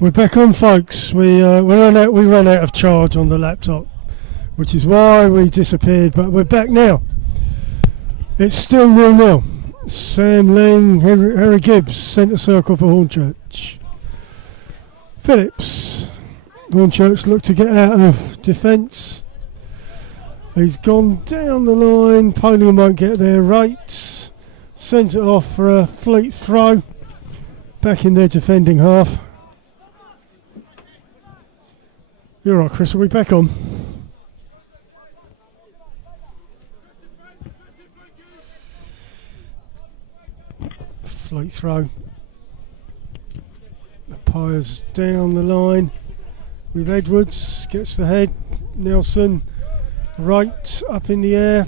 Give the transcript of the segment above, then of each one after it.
We're back on, folks. We ran out of charge on the laptop, which is why we disappeared. But we're back now. It's still 0-0. Sam Ling, Harry Gibbs, centre circle for Hornchurch. Phillips. Hornchurch look to get out of defence. He's gone down the line. Polian won't get there. Right. Sends it off for a Fleet throw. Back in their defending half. You're right, Chris. Are we back on? Fleet throw. The Pyre's down the line with Edwards. Gets the head. Nelson. Right. Up in the air.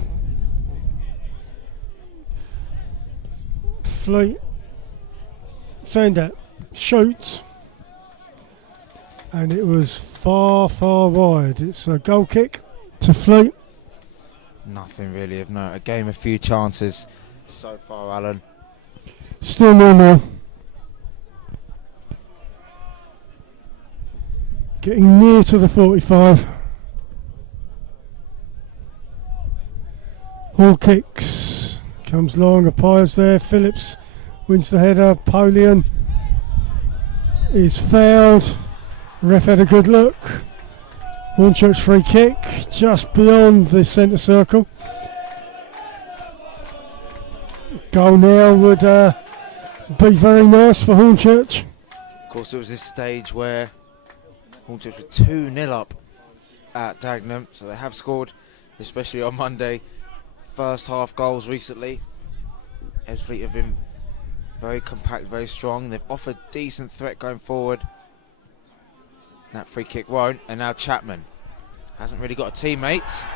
Fleet. Sandat. Shoots. And it was far, far wide. It's a goal kick to Fleet. Nothing really of note. A game, a few chances so far, Alan. Still 0-0. Getting near to the 45. All kicks. Comes long. Appiah's there. Phillips wins the header. Polian is fouled. Ref had a good look. Hornchurch free kick just beyond the centre circle. Goal now would be very nice for Hornchurch. Of course, it was this stage where Hornchurch were 2-0 up at Dagenham, so they have scored, especially on Monday, first half goals recently. Ebbsfleet have been very compact, very strong. They've offered decent threat going forward. That free kick won't, and now Chapman hasn't really got a teammate.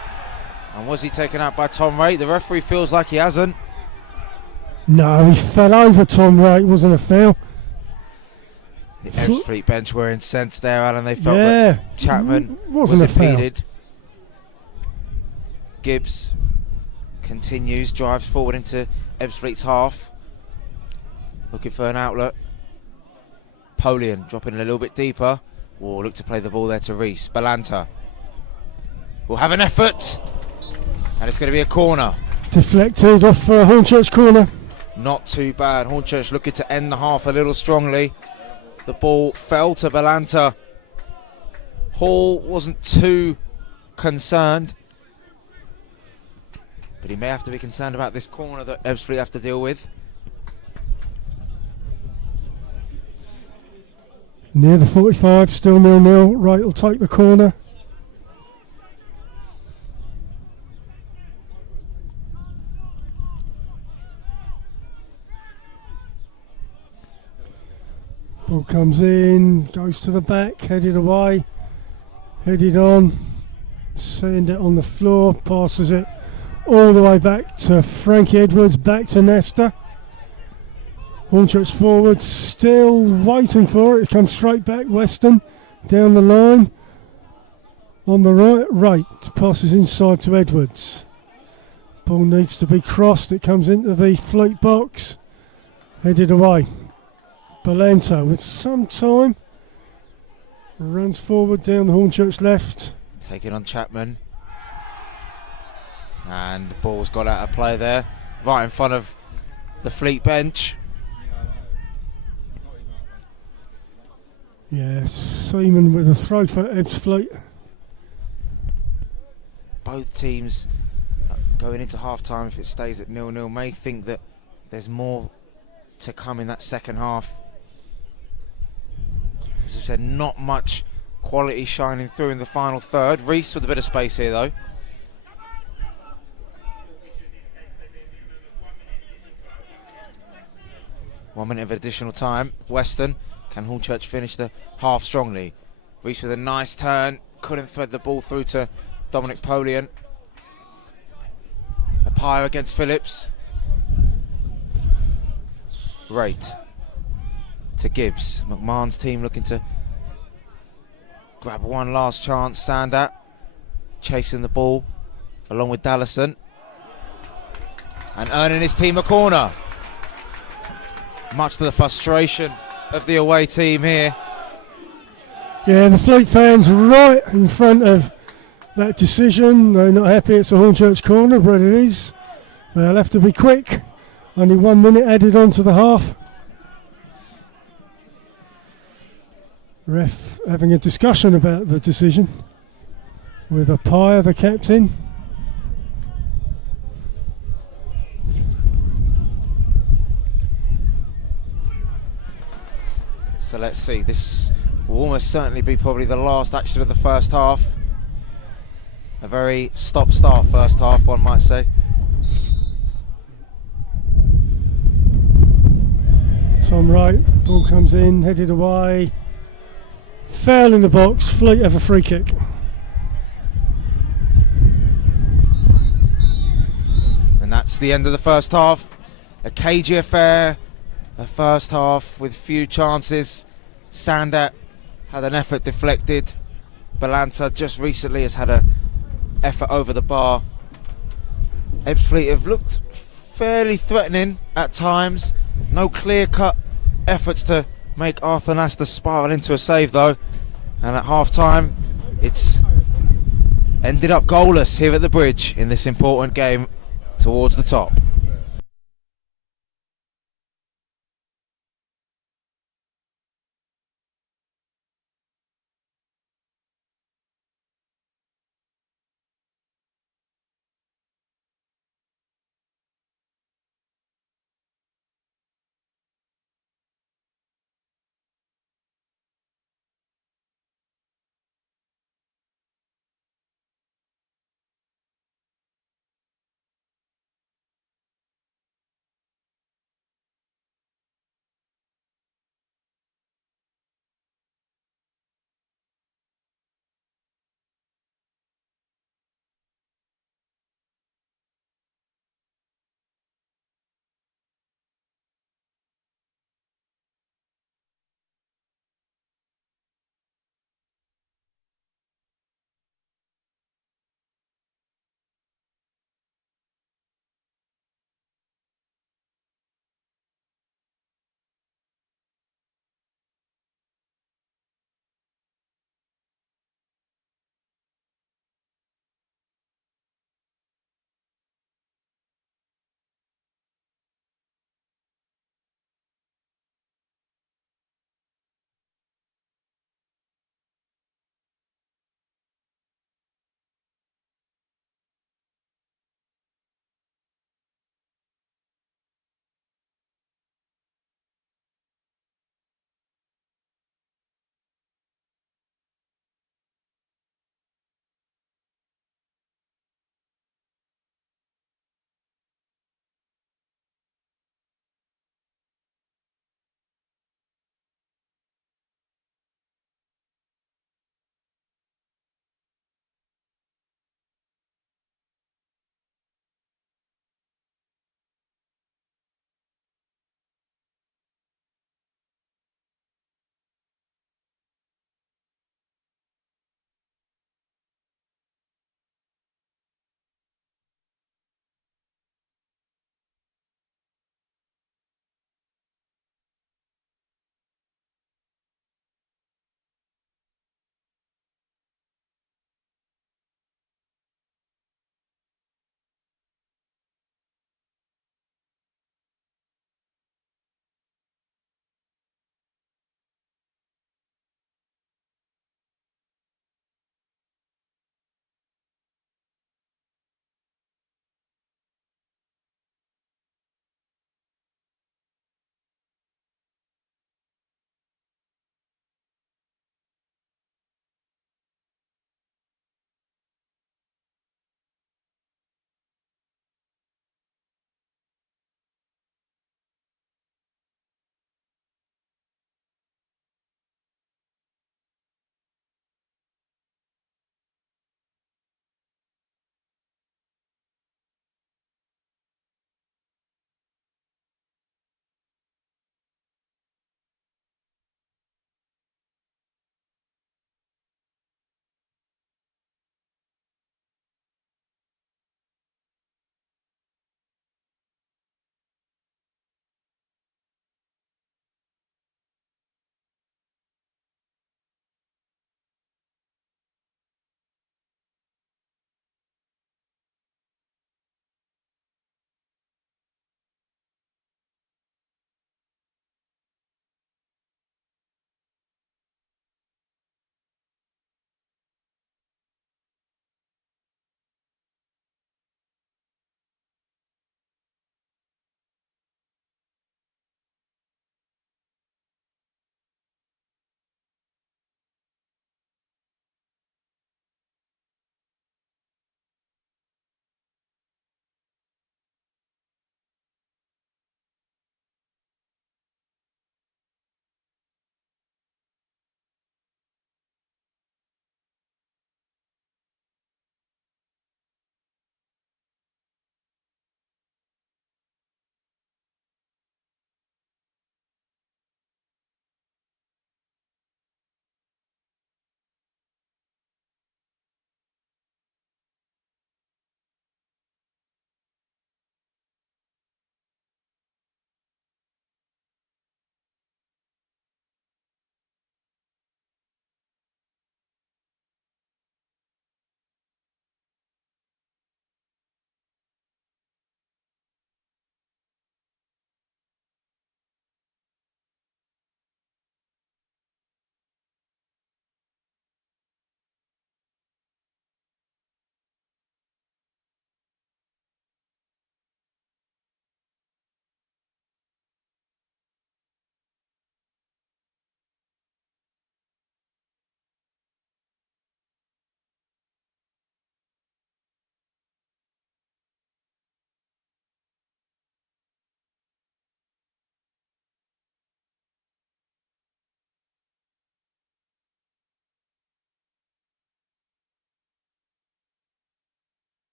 And was he taken out by Tom Ray? The referee feels like he hasn't. No, he fell over Tom Ray. It wasn't a foul. The Ebbsfleet bench were incensed there, Alan. They felt that Chapman was impeded. Gibbs continues, drives forward into Ebbsfleet's half, looking for an outlet. Polian dropping a little bit deeper. Will look to play the ball there to Reese. Balanta will have an effort, and it's going to be a corner. Deflected off Hornchurch corner. Not too bad. Hornchurch looking to end the half a little strongly. The ball fell to Balanta. Hall wasn't too concerned, but he may have to be concerned about this corner that Ebbsfleet have to deal with. Near the 45, still 0-0. Wright will take the corner. Ball comes in, goes to the back, headed away, headed on, send it on the floor, passes it all the way back to Frankie Edwards, back to Nesta. Hornchurch forward, still waiting for it. It comes straight back. Weston down the line. On the right, passes inside to Edwards. Ball needs to be crossed. It comes into the Fleet box. Headed away. Balanta with some time. Runs forward down the Hornchurch left. Taking on Chapman. And the ball's got out of play there. Right in front of the Fleet bench. Yes, Seaman with a throw for Ebbsfleet. Both teams going into half-time, if it stays at 0-0, may think that there's more to come in that second half. As I said, not much quality shining through in the final third. Reese with a bit of space here, though. One minute of additional time. Weston. Can Hornchurch finish the half strongly? Reese with a nice turn. Couldn't thread the ball through to Dominic Polian. Appiah against Phillips. Right. To Gibbs. McMahon's team looking to grab one last chance. Sandat chasing the ball along with Dallison. And earning his team a corner. Much to the frustration of the away team here. Yeah, the Fleet fans right in front of that decision. They're not happy it's a Hornchurch corner, but it is. They'll have to be quick. Only 1 minute added on to the half. Ref having a discussion about the decision with Apaya, the captain. So let's see, this will almost certainly be probably the last action of the first half. A very stop-start first half, one might say. Tom Wright, ball comes in, headed away. Foul in the box, Fleet have a free kick. And that's the end of the first half. A cagey affair, a first half with few chances. Sandat had an effort deflected. Balanta just recently has had an effort over the bar. Ebbsfleet have looked fairly threatening at times. No clear-cut efforts to make Arthur Nastor spiral into a save though. And at half-time, it's ended up goalless here at the Bridge in this important game towards the top.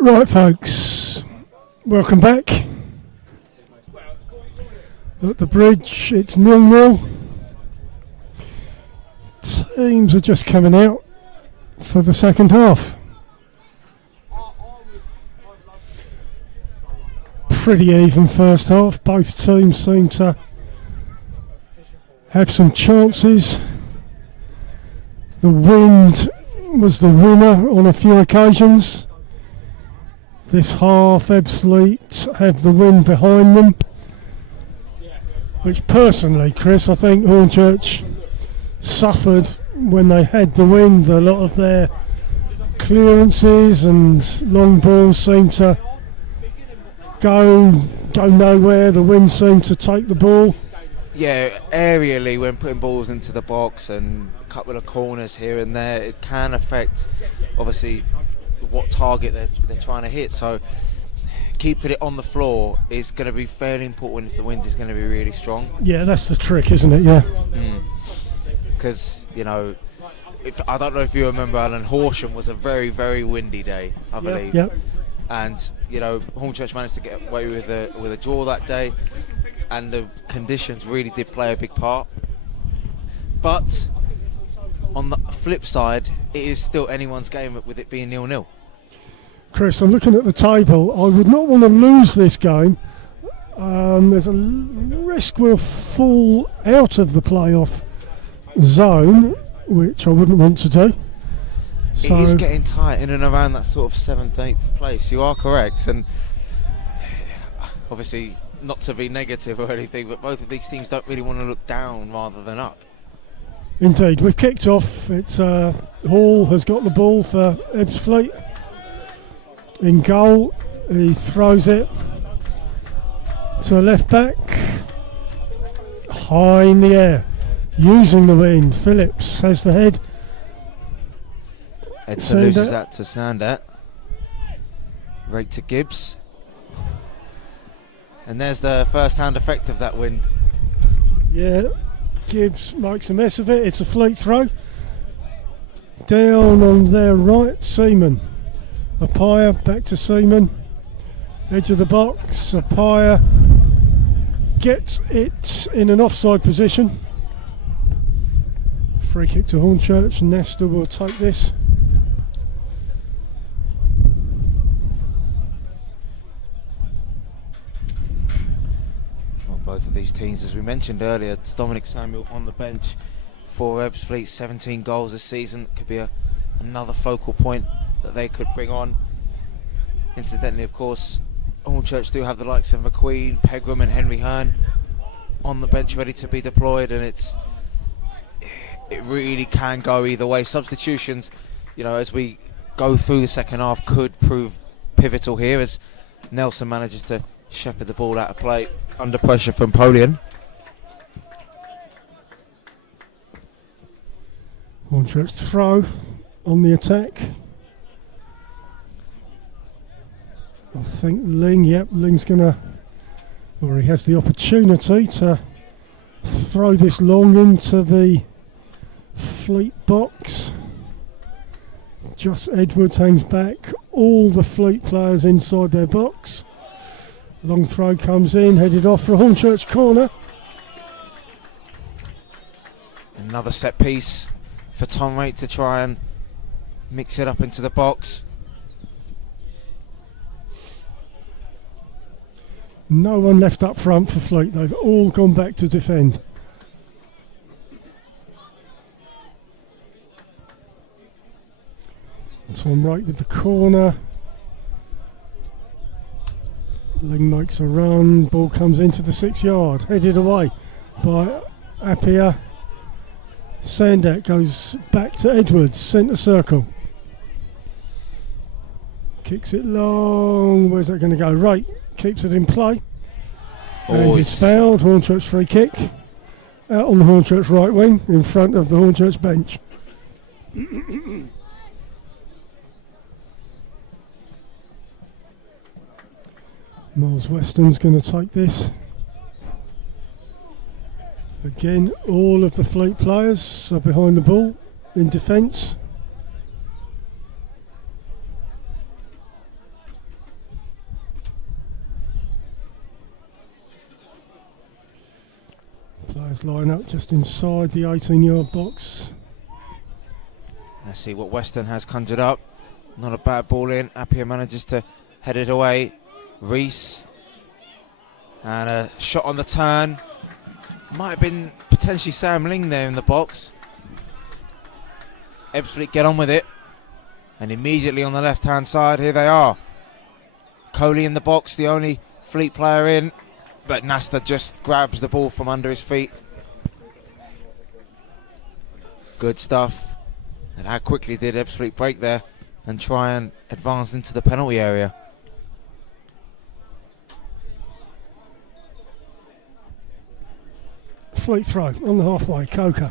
Right, folks, welcome back. At the bridge, it's 0-0. Teams are just coming out for the second half. Pretty even first half. Both teams seem to have some chances. The wind was the winner on a few occasions. This half, Ebbsfleet have the wind behind them. Which personally, Chris, I think Hornchurch suffered when they had the wind. A lot of their clearances and long balls seemed to go nowhere. The wind seemed to take the ball. Yeah, aerially when putting balls into the box and a couple of corners here and there, it can affect obviously what target they're trying to hit. So keeping it on the floor is going to be fairly important if the wind is going to be really strong. Yeah, that's the trick, isn't it? Yeah. Because, you know, I don't know if you remember, Alan, Horsham was a very, very windy day, I believe. Yeah. And, you know, Hornchurch managed to get away with a draw that day, and the conditions really did play a big part. But on the flip side, it is still anyone's game with it being 0-0. Chris, I'm looking at the table. I would not want to lose this game. There's a risk we'll fall out of the playoff zone, which I wouldn't want to do. So it is getting tight in and around that sort of 7th, 8th place. You are correct. And obviously, not to be negative or anything, but both of these teams don't really want to look down rather than up. Indeed. We've kicked off. It's Hall has got the ball for Ebbsfleet. In goal, he throws it to left back, high in the air, using the wind. Phillips has the head. Edson loses that to Sandat. Right to Gibbs. And there's the first-hand effect of that wind. Yeah, Gibbs makes a mess of it. It's a fleet throw. Down on their right, Seaman. Appiah back to Seaman. Edge of the box. Appiah gets it in an offside position. Free kick to Hornchurch. Nesta will take this. Well, both of these teams, as we mentioned earlier, it's Dominic Samuel on the bench for Ebbsfleet. 17 goals this season. Could be another focal point that they could bring on. Incidentally, of course, Hornchurch do have the likes of McQueen, Pegram and Henry Hearn on the bench ready to be deployed, and it really can go either way. Substitutions, you know, as we go through the second half, could prove pivotal here as Nelson manages to shepherd the ball out of play under pressure from Polian. Hornchurch throw on the attack. I think Ling's gonna, or he has the opportunity to throw this long into the Fleet box. Just Edwards hangs back, all the Fleet players inside their box. Long throw comes in, headed off for a Hornchurch corner. Another set piece for Tom Raitt to try and mix it up into the box. No one left up front for Fleet, they've all gone back to defend. Tom Raitt with the corner. Ling makes a run, ball comes into the 6 yard, headed away by Appiah. Sandat goes back to Edwards, centre circle. Kicks it long, where's that going to go? Raitt keeps it in play. And it's fouled. Hornchurch free kick. Out on the Hornchurch right wing, in front of the Hornchurch bench. Miles Weston's going to take this. Again, all of the Fleet players are behind the ball in defence. Players line up just inside the 18-yard box. Let's see what Weston has conjured up. Not a bad ball in. Appiah manages to head it away. Reese. And a shot on the turn. Might have been potentially Sam Ling there in the box. Ebbsfleet get on with it. And immediately on the left-hand side, here they are. Coley in the box, the only Fleet player in. But Nasta just grabs the ball from under his feet. Good stuff. And how quickly did Ebbsfleet break there and try and advance into the penalty area. Fleet throw on the halfway, Coker.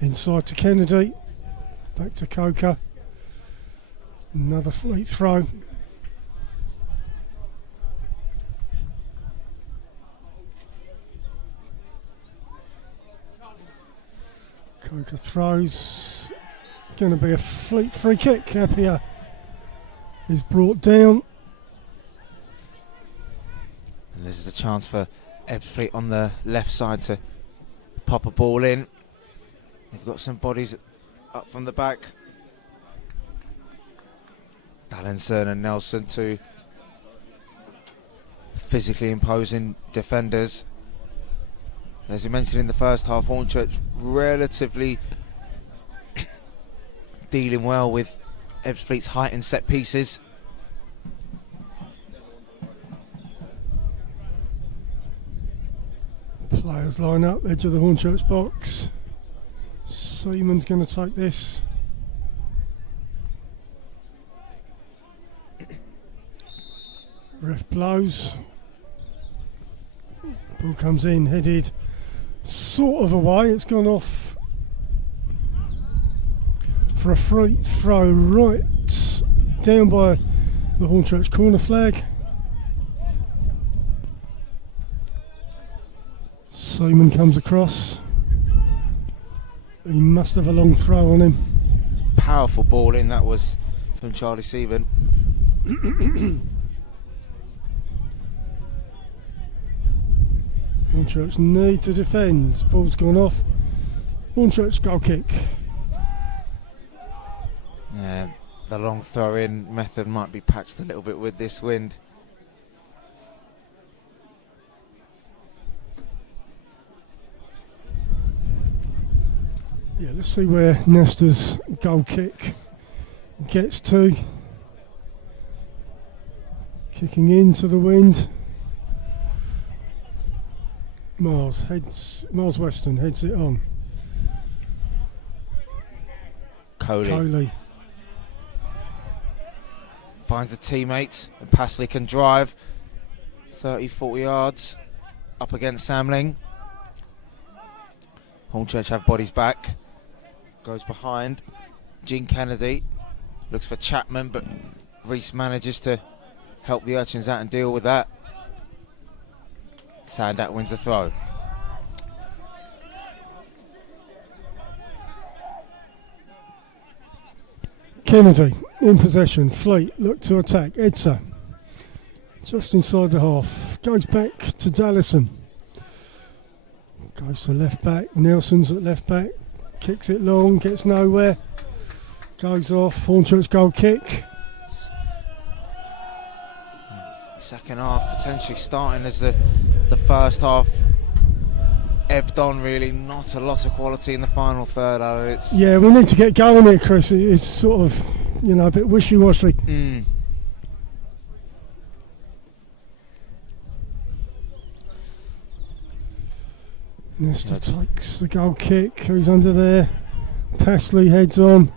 Inside to Kennedy, back to Coker. Another Fleet throw. Coker throws. Going to be a Fleet free kick. Appiah is brought down. And this is a chance for Ebbsfleet on the left side to pop a ball in. They've got some bodies up from the back. Dallinson and Nelson, two physically imposing defenders. As you mentioned in the first half, Hornchurch relatively dealing well with Ebbsfleet's height and set pieces. Players line up, edge of the Hornchurch box. Seaman's going to take this. Ref blows. Ball comes in, headed sort of away. It's gone off for a free throw right down by the Hornchurch corner flag. Seaman comes across. He must have a long throw on him. Powerful ball in, that was from Charlie Seaman. Hornchurch need to defend. Ball's gone off. Hornchurch goal kick. Yeah, the long throw-in method might be patched a little bit with this wind. Yeah, let's see where Nesta's goal kick gets to. Kicking into the wind. Miles Weston heads it on. Coley finds a teammate, and Passley can drive 30-40 yards up against Samling. Hornchurch have bodies back. Goes behind. Gene Kennedy looks for Chapman, but Reese manages to help the Urchins out and deal with that. Sandat wins a throw. Kennedy in possession. Fleet look to attack. Edsa just inside the half. Goes back to Dallison. Goes to left back. Nelson's at left back. Kicks it long. Gets nowhere. Goes off. Hornchurch goal kick. Second half potentially starting as the first half ebbed on, really. Not a lot of quality in the final third. Yeah, we need to get going here, Chris. It's sort of, a bit wishy-washy. Nesta takes the goal kick. Who's under there? Passley heads on.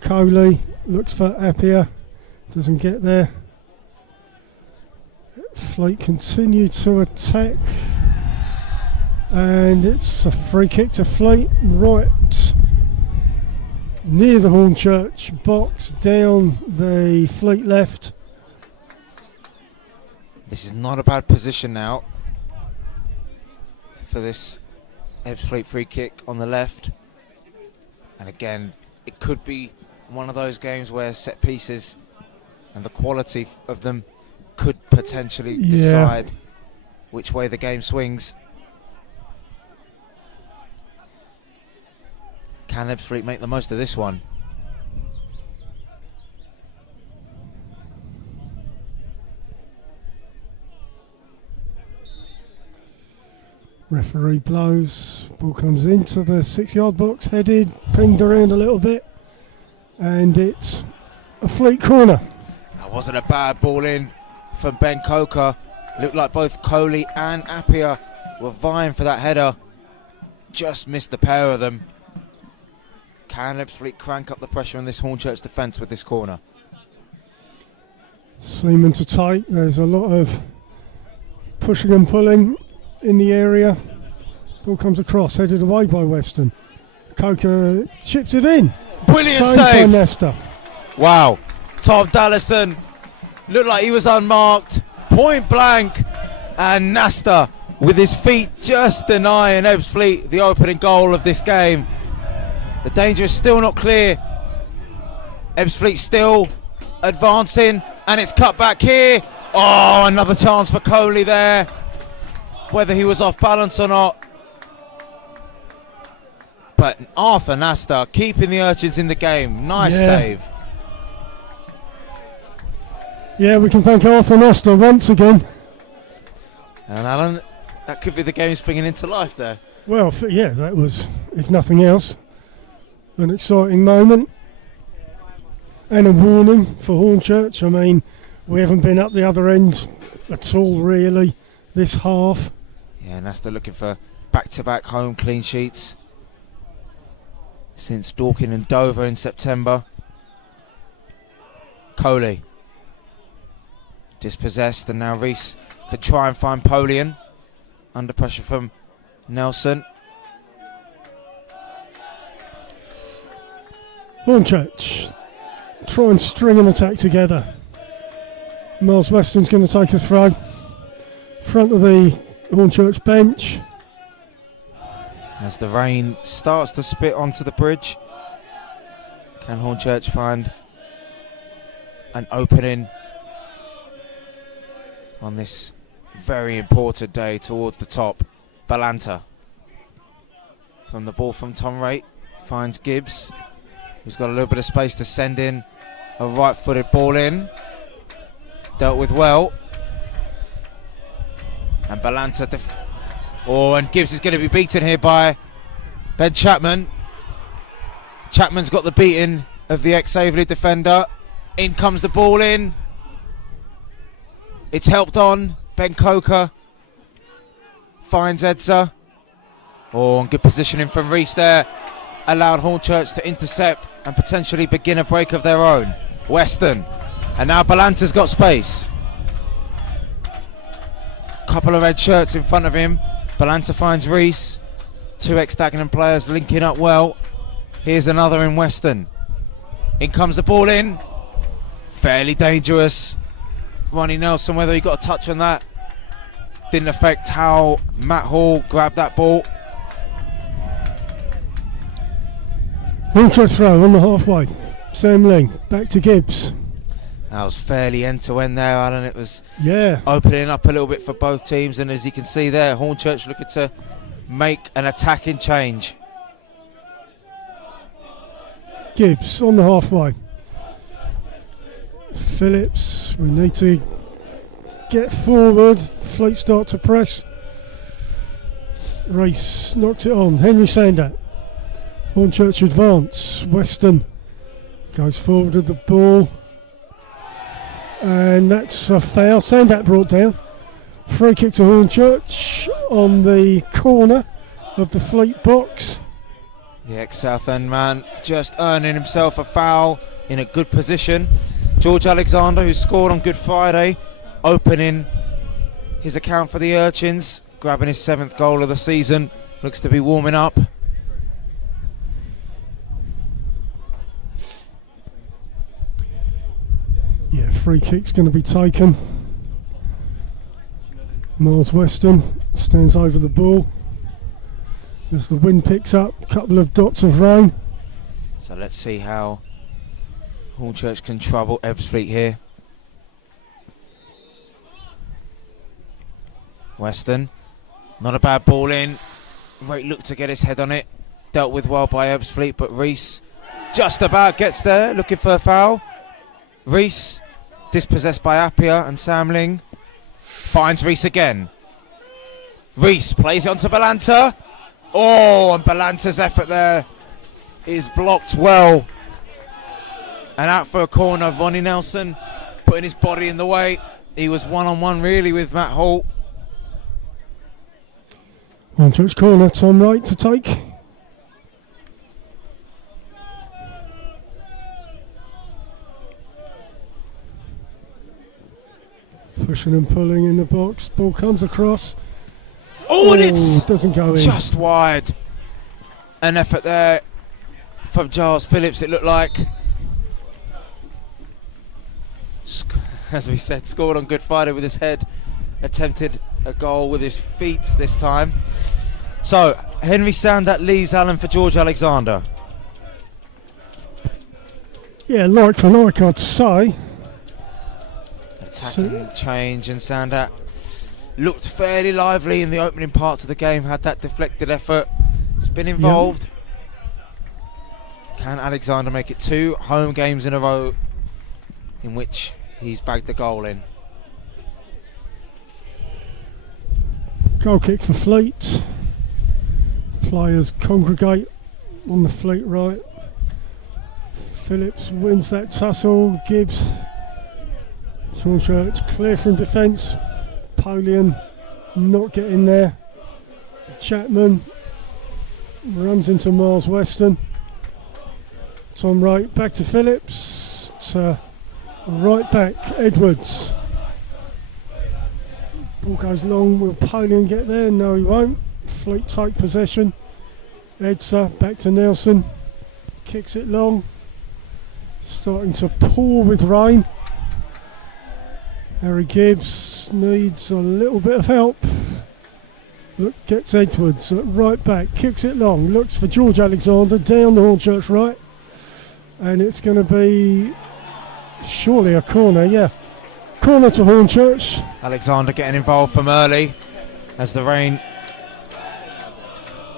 Coley looks for Appiah. Doesn't get there. Fleet continue to attack. And it's a free kick to Fleet. Right near the Hornchurch box. Down the Fleet left. This is not a bad position now for this Ebbsfleet free kick on the left. And again, it could be one of those games where set pieces and the quality of them could potentially decide which way the game swings. Can Ebbsfleet make the most of this one? Referee blows, ball comes into the 6-yard box, headed, pinged around a little bit, and it's a Fleet corner. That wasn't a bad ball in from Ben Coker. Looked like both Coley and Appiah were vying for that header. Just missed the pair of them. Can Ebbsfleet crank up the pressure on this Hornchurch defence with this corner? Seamen to tight, there's a lot of pushing and pulling in the area. Ball comes across, headed away by Weston. Coker chips it in. Brilliant Saved save! by Nesta. Wow. Tom Dallison looked like he was unmarked. Point blank. And Nasta with his feet just denying Ebbsfleet the opening goal of this game. The danger is still not clear. Ebbsfleet still advancing, and it's cut back here. Oh, another chance for Coley there. Whether he was off balance or not. But Arthur Nasta keeping the Urchins in the game. Nice save. Yeah, we can thank Arthur Nesta once again. And Alan, that could be the game springing into life there. Well, yeah, that was, if nothing else, an exciting moment. And a warning for Hornchurch. I mean, we haven't been up the other end at all, really, this half. Yeah, Nasta looking for back-to-back home clean sheets since Dorking and Dover in September. Coley dispossessed, and now Reese could try and find Polian under pressure from Nelson. Hornchurch try and string an attack together. Miles Weston's going to take a throw. Front of the Hornchurch bench. As the rain starts to spit onto the bridge, can Hornchurch find an opening on this very important day towards the top? Balanta from the ball from Tom Raitt finds Gibbs, who's got a little bit of space to send in a right-footed ball in. Dealt with well. And Balanta, and Gibbs is going to be beaten here by Ben Chapman. Chapman's got the beating of the ex-Ebbsfleet defender. In comes the ball in. It's helped on. Ben Coker finds Edsa. And good positioning from Reese there. Allowed Hornchurch to intercept and potentially begin a break of their own. Weston. And now Balanta's got space. Couple of red shirts in front of him. Balanta finds Reese. Two ex-Dagenham players linking up well. Here's another in Weston. In comes the ball in. Fairly dangerous. Ronnie Nelson, whether he got a touch on that, didn't affect how Matt Hall grabbed that ball. Hornchurch throw on the halfway. Sam Ling back to Gibbs. That was fairly end-to-end there, Alan. It was Yeah. opening up a little bit for both teams, and as you can see there, Hornchurch looking to make an attacking change. Gibbs on the halfway. Phillips, we need to get forward. Fleet start to press. Reese knocked it on. Henry Sandat. Hornchurch advance. Weston goes forward with the ball. And that's a foul. Sandat brought down. Free kick to Hornchurch on the corner of the Fleet box. The ex-Southend man just earning himself a foul in a good position. George Alexander, who scored on Good Friday, opening his account for the Urchins, grabbing his 7th goal of the season, looks to be warming up. Yeah, free kick's going to be taken. Miles Weston stands over the ball as the wind picks up, a couple of dots of rain. So let's see how Hornchurch can trouble Ebbsfleet here. Weston, not a bad ball in. Great look to get his head on it. Dealt with well by Ebbsfleet, but Reese just about gets there, looking for a foul. Reese, dispossessed by Appia, and Samling finds Reese again. Reese plays it onto Balanta. Oh, and Balanta's effort there is blocked well. And out for a corner, Ronnie Nelson putting his body in the way. He was one-on-one really with Matt Hall. Hornchurch corner, Tom Wright to take. Pushing and pulling in the box. Ball comes across. Oh, and it's doesn't go in. Just wide. An effort there from Giles Phillips, it looked like. As we said, scored on Good Friday with his head. Attempted a goal with his feet this time. So, Henry Sandat leaves Allen for George Alexander. Yeah, like for like, I'd say. Attacking change, and Sandat looked fairly lively in the opening parts of the game, had that deflected effort. It's been involved. Can Alexander make it 2 home games in a row in which he's bagged a goal in? Goal kick for Fleet. Players congregate on the Fleet right. Phillips wins that tussle. Gibbs, Hornchurch clear from defence. Polian not getting there. Chapman runs into Miles Weston. Tom Wright back to Phillips. Right back, Edwards. Ball goes long. Will Polian get there? No, he won't. Fleet take possession. Edsa back to Nelson. Kicks it long. Starting to pour with rain. Harry Gibbs needs a little bit of help. Look, gets Edwards at right back. Kicks it long. Looks for George Alexander down the Hornchurch right. And it's going to be surely a corner, yeah. Corner to Hornchurch. Alexander getting involved from early as the rain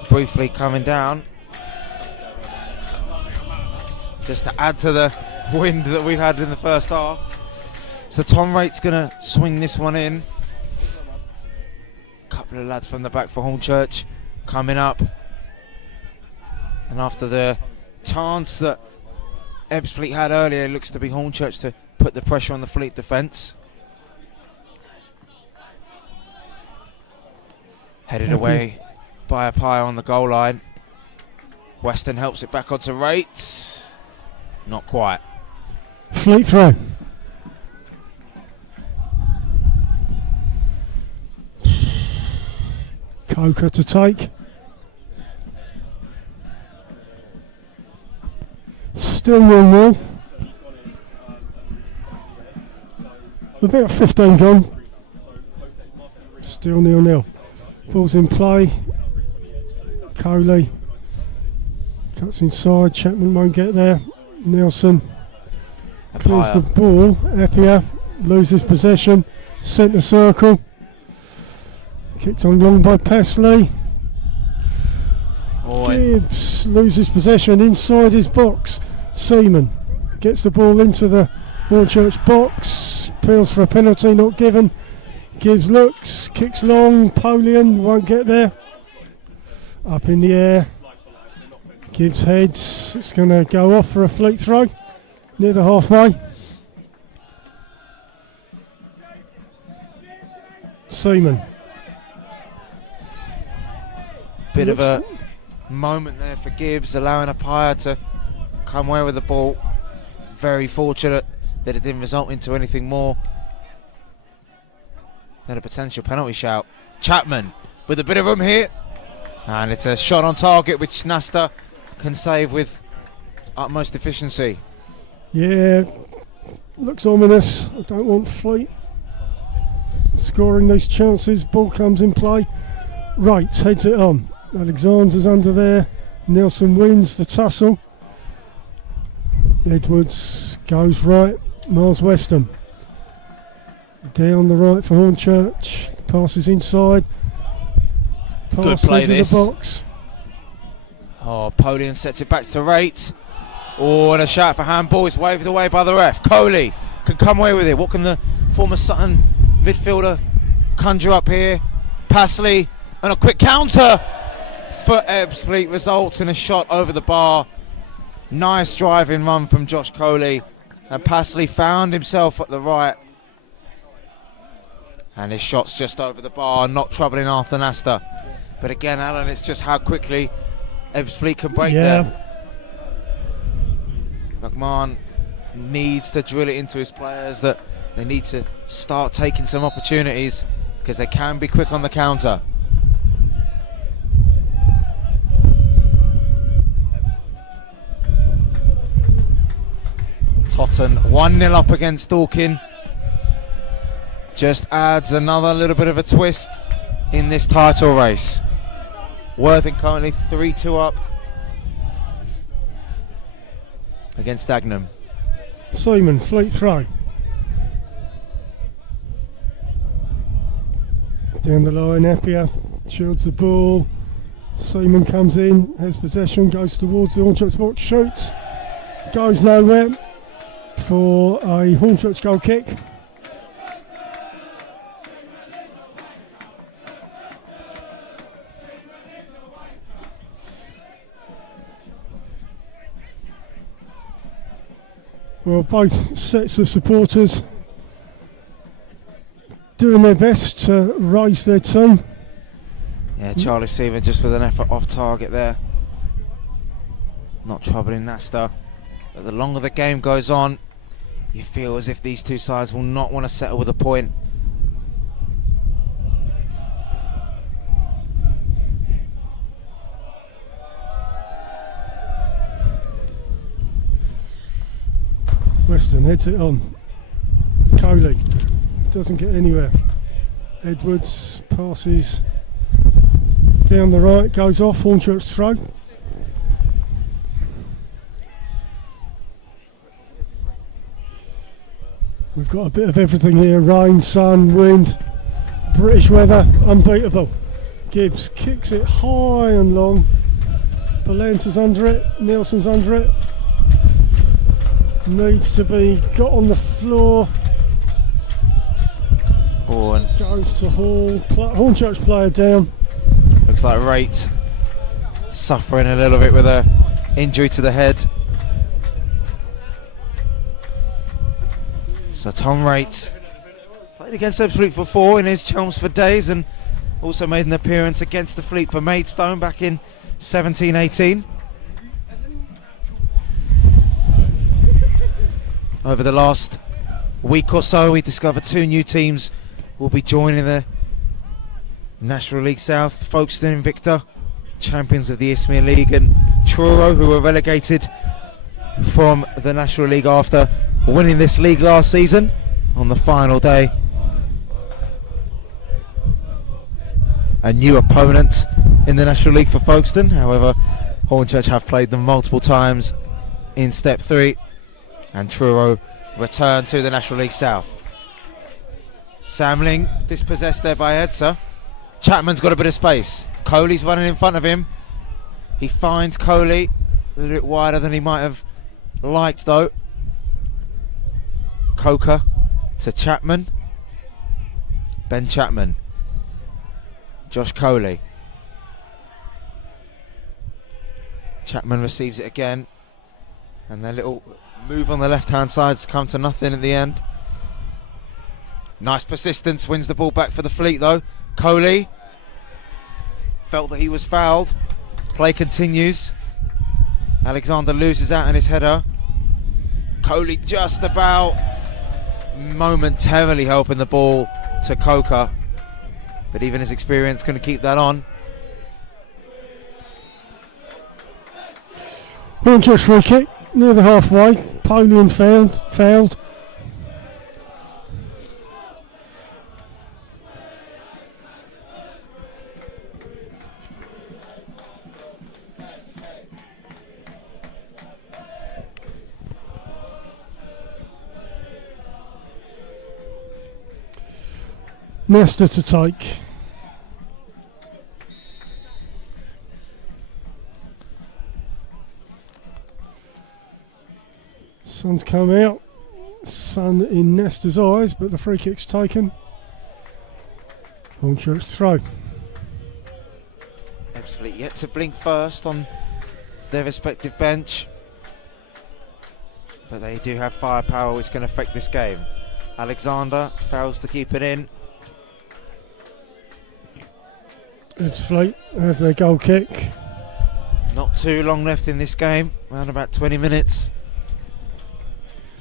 briefly coming down. Just to add to the wind that we've had in the first half. So Tom Wright's going to swing this one in. Couple of lads from the back for Hornchurch coming up. And after the chance that Ebbsfleet had earlier, it looks to be Hornchurch to put the pressure on the Fleet defence. Headed away by a pie on the goal line. Weston helps it back onto Wright. Not quite. Fleet throw. Coker to take. Still 1-0. About 15 gone. Still 0-0. Ball's in play. Coley cuts inside. Chapman won't get there. Nelson clears the ball. Appia loses possession. Centre circle. Kicked on long by Pasley. Gibbs loses possession inside his box. Seaman gets the ball into the Hornchurch box. Appeals for a penalty, not given. Gibbs looks, kicks long. Polian won't get there. Up in the air. Gibbs heads. It's going to go off for a Fleet throw near the halfway. Seaman. Bit of a moment there for Gibbs, allowing Appiah to come away with the ball. Very fortunate that it didn't result into anything more than a potential penalty shout. Chapman with a bit of room here, and it's a shot on target which Nasta can save with utmost efficiency. Yeah, looks ominous. I don't want Fleet scoring these chances. Ball comes in play. Right, heads it on. Alexander's under there. Nelson wins the tussle. Edwards goes right. Miles Weston down the right for Hornchurch. Passes inside. Good play into this. the box. Oh, Polian sets it back to Rate. Oh, and a shout for handball. It's waved away by the ref. Coley can come away with it. What can the former Sutton midfielder conjure up here? Passley and a quick counter for Ebbsfleet results in a shot over the bar. Nice driving run from Josh Coley, and Passley found himself at the right, and his shot's just over the bar, not troubling Arthur Nasta. But again, Alan, it's just how quickly Ebbsfleet can break them. McMahon needs to drill it into his players that they need to start taking some opportunities, because they can be quick on the counter. Totten 1-0 up against Dorking. Just adds another little bit of a twist in this title race. Worthing currently 3-2 up against Dagenham. Simon, Fleet throw. Down the line, Appiah shields the ball. Seaman comes in, has possession, goes towards the Hornchurch box, shoots, goes nowhere for a Hornchurch goal kick. Well, both sets of supporters doing their best to raise their team. Yeah, Charlie Seaman just with an effort off target there. Not troubling Nasta. But the longer the game goes on, you feel as if these two sides will not want to settle with a point. Weston heads it on. Coley doesn't get anywhere. Edwards passes down the right, goes off. Hornchurch throw. We've got a bit of everything here: rain, sun, wind, British weather, unbeatable. Gibbs kicks it high and long. Balanta's under it, Nelson's under it. Needs to be got on the floor. Oh, and Goes to Hall. Hornchurch player down. looks like Rate suffering a little bit with a injury to the head. So Tom Rate played against Ebbsfleet for 4 in his Chelmsford days, and also made an appearance against the Fleet for Maidstone back in 17-18. Over the last week or so, we discovered 2 new teams will be joining the National League South: Folkestone Invicta, champions of the Isthmian League, and Truro, who were relegated from the National League after winning this league last season on the final day. A new opponent in the National League for Folkestone. However, Hornchurch have played them multiple times in Step 3, and Truro return to the National League South. Samling dispossessed there by Edsa. Chapman's got a bit of space. Coley's running in front of him. He finds Coley a little bit wider than he might have liked though. Coker to Chapman. Ben Chapman. Josh Coley. Chapman receives it again, and their little move on the left hand side's come to nothing at the end. Nice persistence, wins the ball back for the Fleet though. Coley felt that he was fouled. Play continues. Alexander loses out on his header. Coley just about momentarily helping the ball to Coker, but even his experience couldn't keep that on. Hornchurch free kick near the halfway. Polian fouled. Nesta to take. Sun's come out. Sun in Nesta's eyes, but the free kick's taken. Hornchurch throw. Ebbsfleet yet to blink first on their respective bench, but they do have firepower which can affect this game. Alexander fails to keep it in. Ebbsfleet have their goal kick. Not too long left in this game, around about 20 minutes,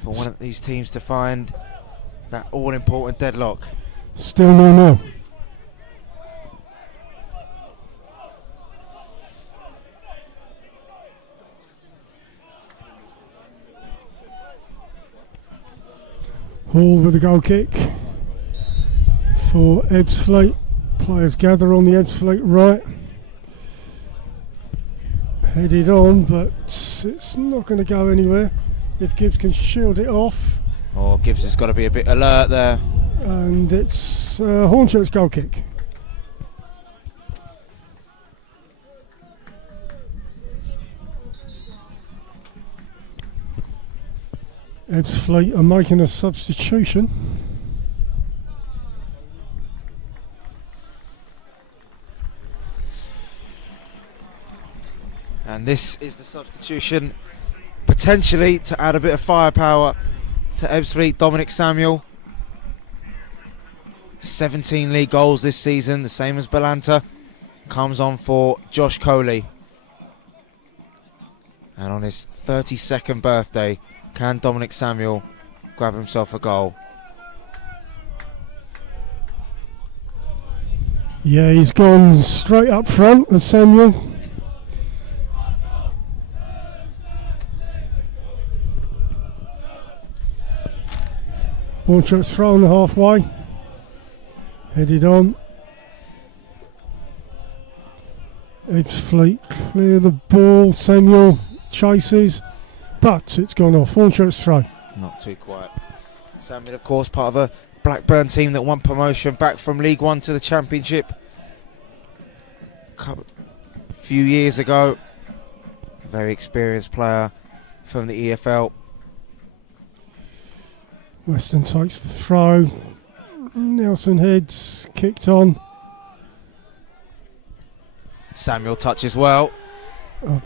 for one of these teams to find that all-important deadlock. Still 0-0. Hall with a goal kick for Ebbsfleet. Players gather on the Ebbsfleet right. Headed on, but it's not going to go anywhere if Gibbs can shield it off. Oh, Gibbs has got to be a bit alert there. And it's Hornchurch goal kick. Ebbsfleet are making a substitution. And this is the substitution, potentially to add a bit of firepower to Ebbsfleet. Dominic Samuel, 17 league goals this season, the same as Belanta, comes on for Josh Coley. And on his 32nd birthday, can Dominic Samuel grab himself a goal? Yeah, he's gone straight up front with Samuel. Hornchurch thrown the halfway. Headed on. Ebbsfleet clear the ball. Samuel chases, but it's gone off. Hornchurch throw. Not too quiet. Samuel, of course, part of the Blackburn team that won promotion back from League One to the Championship a few years ago. A very experienced player from the EFL. Weston takes the throw. Nelson heads, kicked on. Samuel touches well. Oh.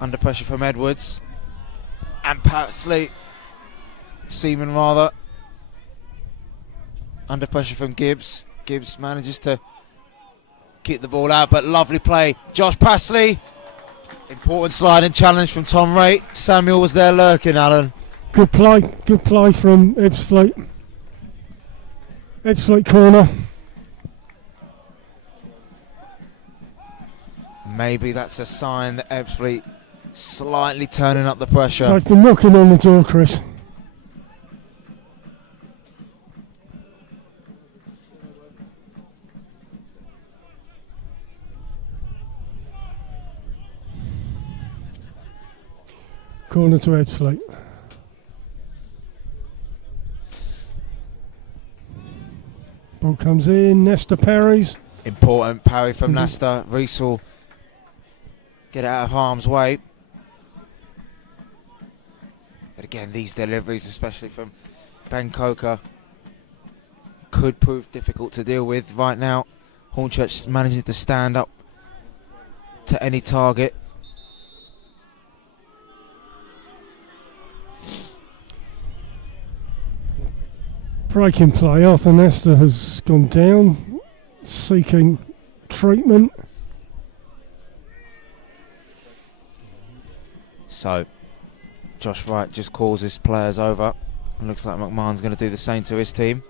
Under pressure from Edwards. And Patsley. Seaman rather. Under pressure from Gibbs. Gibbs manages to keep the ball out, but lovely play. Josh Pasley. Important sliding challenge from Tom Ray. Samuel was there lurking, Alan. Good play from Ebbsfleet. Ebbsfleet corner. Maybe that's a sign that Ebbsfleet slightly turning up the pressure. They've been knocking on the door, Chris. Corner to Ebbsfleet. Ball comes in, Nesta parries. Important parry from Nesta. Reese will get it out of harm's way. But again, these deliveries, especially from Ben Coker, could prove difficult to deal with right now. Hornchurch managing to stand up to any target. Breaking play, Arthur Nesta has gone down, seeking treatment. So, Josh Wright just calls his players over. It looks like McMahon's going to do the same to his team.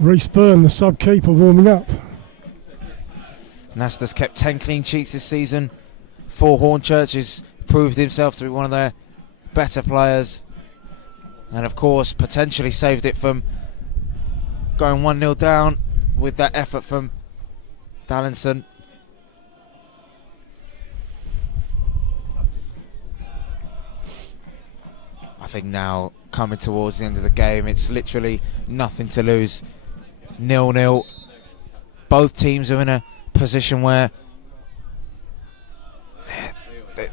Reese Byrne, the sub-keeper, warming up. Nesta's kept 10 clean sheets this season for Hornchurch. Has proved himself to be one of their better players. And of course, potentially saved it from going 1-0 down with that effort from Dallinson. I think now, coming towards the end of the game, it's literally nothing to lose 0-0. Both teams are in a position where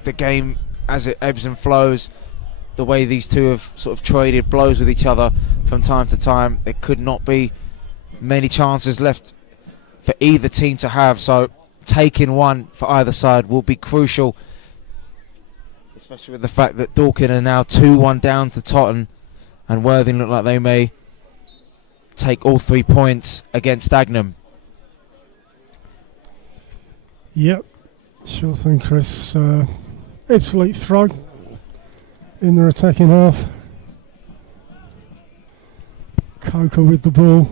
the game, as it ebbs and flows, the way these two have sort of traded blows with each other from time to time, there could not be many chances left for either team to have. So taking one for either side will be crucial, especially with the fact that Dorking are now 2-1 down to Totton, and Worthing look like they may take all 3 points against Dagenham. Yep, sure thing, Chris. Ebbsfleet throw in their attacking half. Coker with the ball,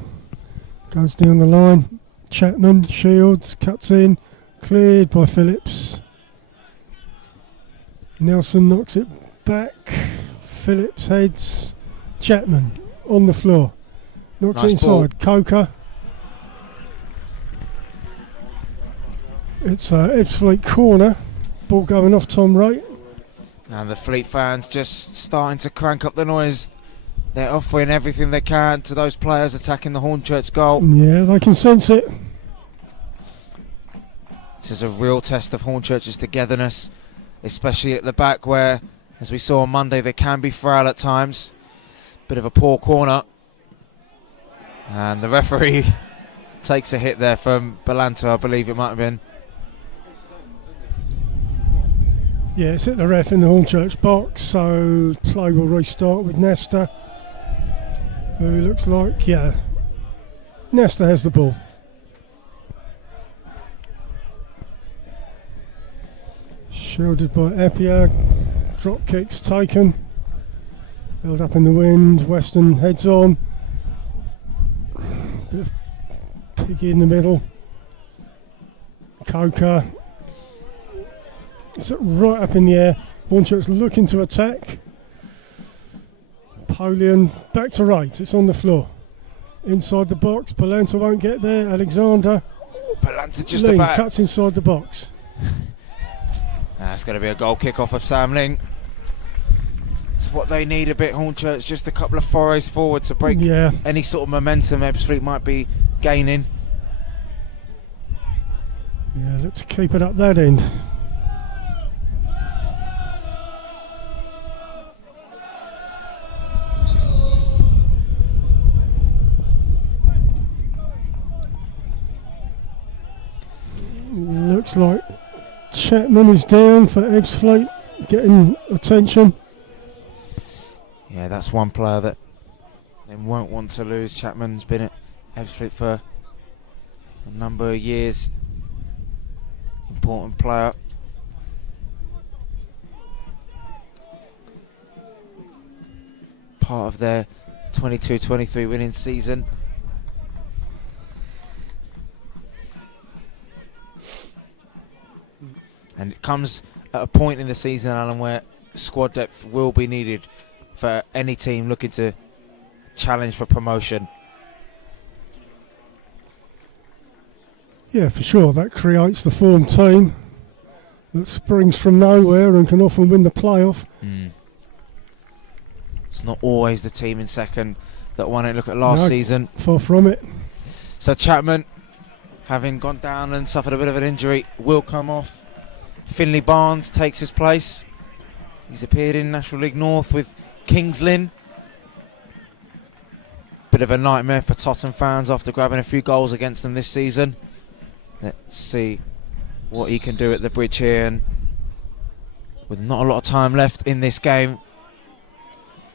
goes down the line. Chapman, Shields, cuts in, cleared by Phillips. Nelson knocks it back. Phillips heads. Chapman on the floor, knocks Nice it inside. Coker. It's Ebbsfleet corner. Ball going off Tom Wright. And the Fleet fans just starting to crank up the noise. They're offering everything they can to those players attacking the Hornchurch goal. Yeah, they can sense it. This is a real test of Hornchurch's togetherness, especially at the back where, as we saw on Monday, they can be frail at times. Bit of a poor corner. And the referee takes a hit there from Belanto, I believe it might have been. Yeah, it's hit the ref in the Hornchurch box, so play will restart with Nesta, who looks like, yeah, Nesta has the ball. Shielded by Appiah, drop kicks taken, held up in the wind. Weston heads on, bit of piggy in the middle. Coker, it's right up in the air. Hornchurch looking to attack. Polian back to right, it's on the floor. Inside the box, Belanto won't get there. Alexander, Belanto just Ling about. cuts inside the box. That's going to be a goal kick off of Sam Ling. It's what they need a bit, Hornchurch, just a couple of forays forward to break any sort of momentum Ebbsfleet might be gaining. Yeah, let's keep it up that end. Looks like Chapman is down for Ebbsfleet, getting attention. Yeah, that's one player that they won't want to lose. Chapman's been at Ebbsfleet for a number of years. Important player. Part of their 22-23 winning season. And it comes at a point in the season, Alan, where squad depth will be needed for any team looking to challenge for promotion. Yeah, for sure. That creates the form team that springs from nowhere and can often win the playoff. It's not always the team in second that won it. Look at last season. Far from it. So Chapman, having gone down and suffered a bit of an injury, will come off. Finley Barnes takes his place. He's appeared in National League North with Kings Lynn. Bit of a nightmare for Tottenham fans after grabbing a few goals against them this season. Let's see what he can do at the bridge here, and with not a lot of time left in this game,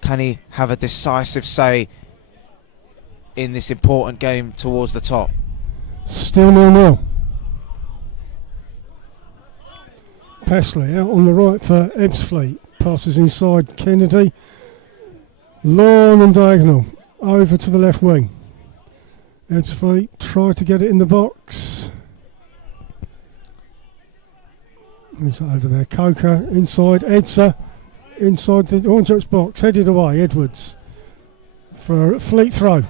can he have a decisive say in this important game towards the top? Still 0-0. Passley out on the right for Ebbsfleet. Passes inside Kennedy. Long and diagonal. Over to the left wing. Ebbsfleet try to get it in the box. Who's that over there? Coker inside. Edser inside the Hornchurch box. Headed away. Edwards for a Fleet throw.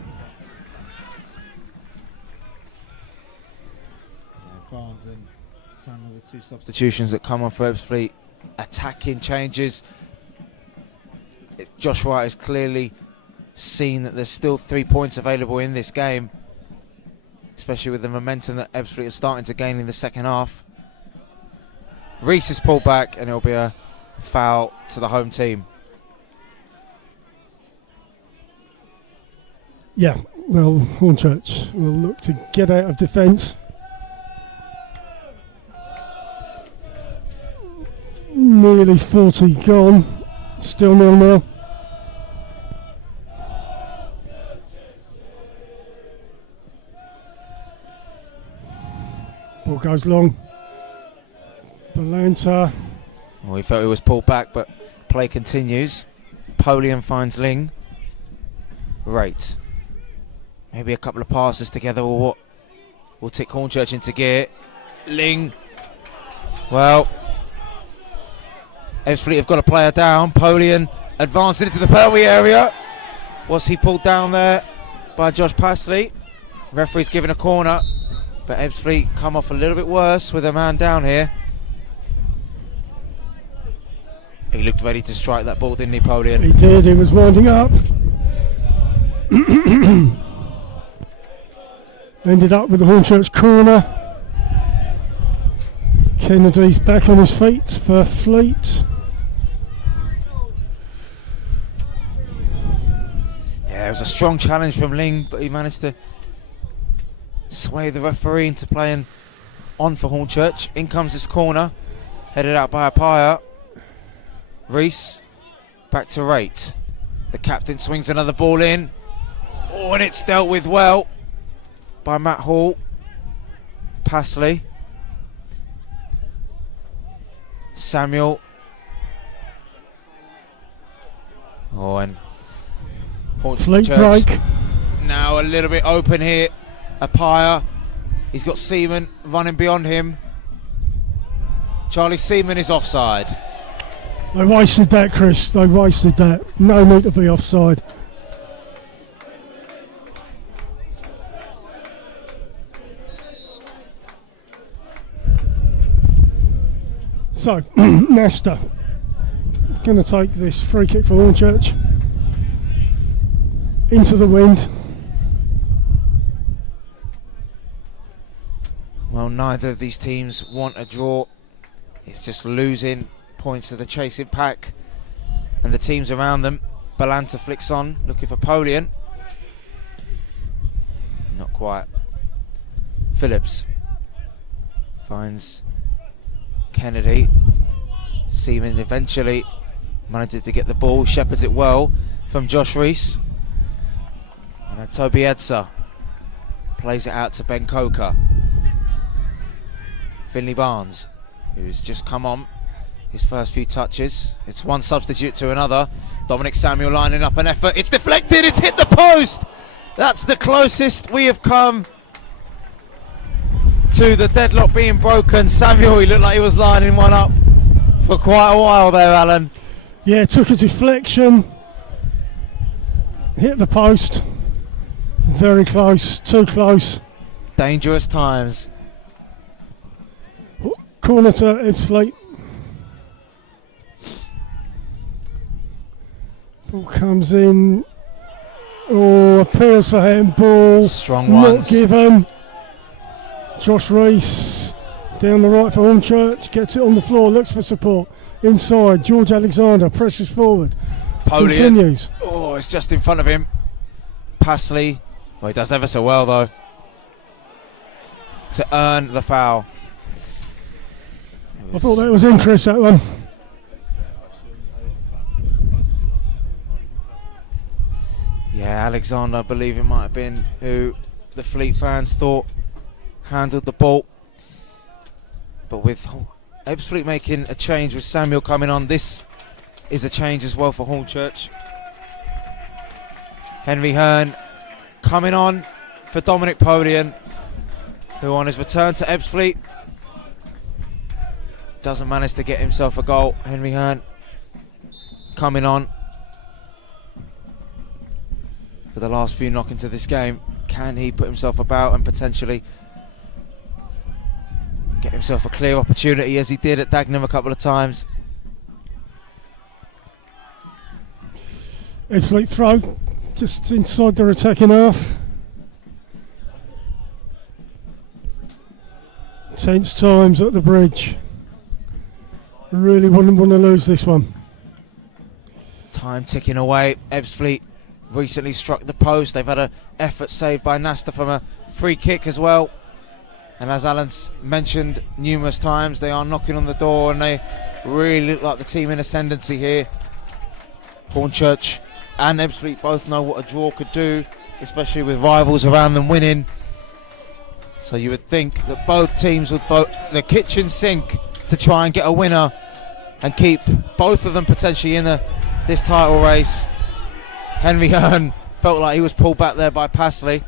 Barnes and some of the two substitutions that come on for Ebbsfleet. Attacking changes. Josh Wright has clearly seen that there's still 3 points available in this game. especially with the momentum that Ebbsfleet is starting to gain in the second half. Reese is pulled back and it'll be a foul to the home team. Yeah, well, Hornchurch will look to get out of defence. Nearly 40 gone, still 0-0. Ball goes long. Balanta. Well, he felt he was pulled back, but play continues. Polian finds Ling. Right. Maybe a couple of passes together will tick Hornchurch into gear. Ling. Well, Ebbsfleet have got a player down. Polian advancing into the penalty area. Was he pulled down there by Josh Pasley? Referee's giving a corner, but Ebbsfleet come off a little bit worse with a man down here. He looked ready to strike that ball, didn't he, Polian? He did, he was winding up. Ended up with the Hornchurch corner. Kennedy's back on his feet for Fleet. Yeah, it was a strong challenge from Ling, but he managed to sway the referee into playing on for Hornchurch. In comes this corner, headed out by Apaya. Reese, back to Rate. The captain swings another ball in. Oh, and it's dealt with well by Matt Hall. Pasley. Samuel. Oh, and Fleet Hornchurch break. now a little bit open here. Apaya. He's got Seaman running beyond him. Charlie Seaman is offside. They wasted that, Chris. They wasted that. No need to be offside. So, Nesta going to take this free kick for Hornchurch into the wind. Well, neither of these teams want a draw. It's just losing points to the chasing pack and the teams around them. Balanta flicks on, looking for Polian. Not quite. Phillips finds Kennedy. Seaman eventually manages to get the ball, shepherds it well from Josh Reese. And then Toby Edser plays it out to Ben Coker. Finley Barnes, who's just come on his first few touches. It's one substitute to another. Dominic Samuel lining up an effort. It's deflected, it's hit the post. That's the closest we have come to the deadlock being broken. Samuel, he looked like he was lining one up for quite a while there, Alan. Yeah, took a deflection, hit the post. Very close, too close. Dangerous times. Corner to Ebbsfleet. Ball comes in. Oh, appeals for handball. Strong Not ones. given. Josh Reese down the right for Hornchurch. Gets it on the floor. Looks for support. Inside. George Alexander presses forward. Polian. Continues. Oh, it's just in front of him. Pasley. Well, he does ever so well though to earn the foul. I thought that was interesting, that one. Yeah, Alexander, I believe it might have been who the Fleet fans thought handled the ball. But with Ebbsfleet making a change with Samuel coming on, this is a change as well for Hornchurch. Henry Hearn coming on for Dominic Polian, who on his return to Ebbsfleet doesn't manage to get himself a goal. Henry Hearn coming on for the last few knock-ins of this game. Can he put himself about and potentially get himself a clear opportunity as he did at Dagenham a couple of times? Ebbsfleet throw just inside their attacking half. Tense times at the bridge. Really wouldn't want to lose this one. Time ticking away. Ebbsfleet recently struck the post. They've had an effort saved by Nasta from a free kick as well. And as Alan's mentioned numerous times, they are knocking on the door and they really look like the team in ascendancy here. Hornchurch and Ebbsfleet both know what a draw could do, especially with rivals around them winning. So you would think that both teams would throw the kitchen sink to try and get a winner and keep both of them potentially in this title race. Henry Hearn felt like he was pulled back there by Pasley.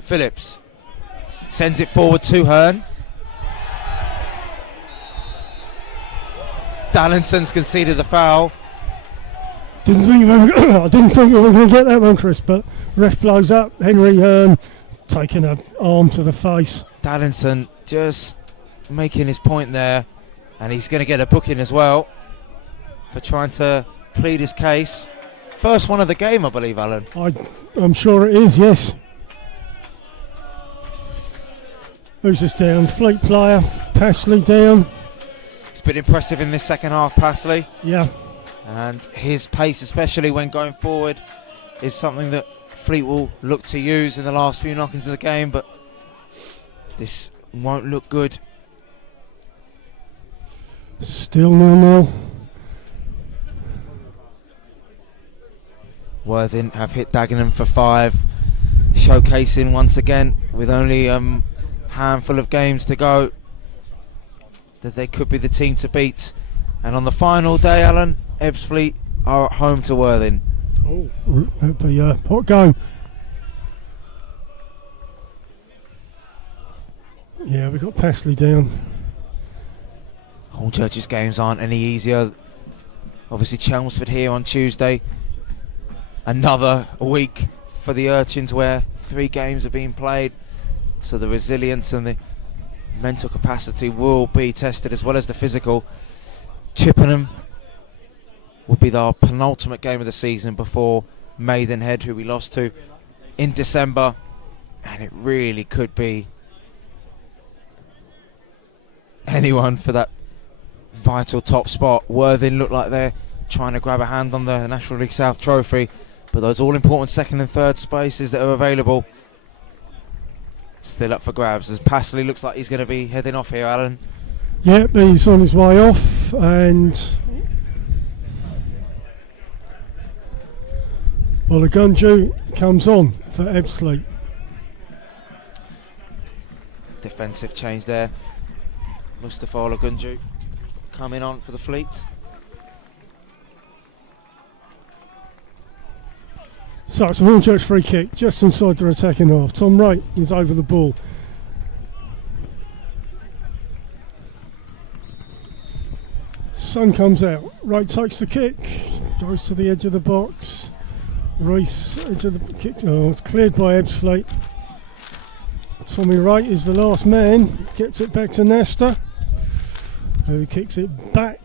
Phillips sends it forward to Hearn. Dallinson's conceded the foul. I didn't think we were going to get that one, Chris, but ref blows up. Henry Hearn taking an arm to the face. Dallinson just making his point there, and he's going to get a booking as well for trying to plead his case. First one of the game, I believe, Alan. I'm sure it is, yes. Who's this down? Fleet player, Pasley down. It's been impressive in this second half, Pasley. Yeah. And his pace, especially when going forward, is something that Fleet will look to use in the last few knock-ins of the game, but this won't look good. Still 0-0. Worthing have hit Dagenham for 5, showcasing once again with only a handful of games to go that they could be the team to beat. And on the final day, Alan, Ebbsfleet are at home to Worthing. Oh, that'd be a hot game. Yeah, we've got Pasley down. Hornchurch's games aren't any easier. Obviously Chelmsford here on Tuesday. Another week for the Urchins where 3 games are being played. So the resilience and the mental capacity will be tested as well as the physical. Chippenham will be our penultimate game of the season before Maidenhead, who we lost to in December. And it really could be anyone for that vital top spot. Worthing look like they're trying to grab a hand on the National League South trophy, but those all-important second and third spaces that are available still up for grabs, as Pasley looks like he's going to be heading off here, Alan. Yep, he's on his way off, and Olagunju comes on for Ebbsfleet. Defensive change there. Mustafa Olagunju coming on for the Fleet. So it's a Hornchurch free kick just inside their attacking half. Tom Wright is over the ball. Sun comes out. Wright takes the kick, goes to the edge of the box. Reese, edge of the kick. Oh, it's cleared by Ebbsfleet. Tommy Wright is the last man. Gets it back to Nesta, who kicks it back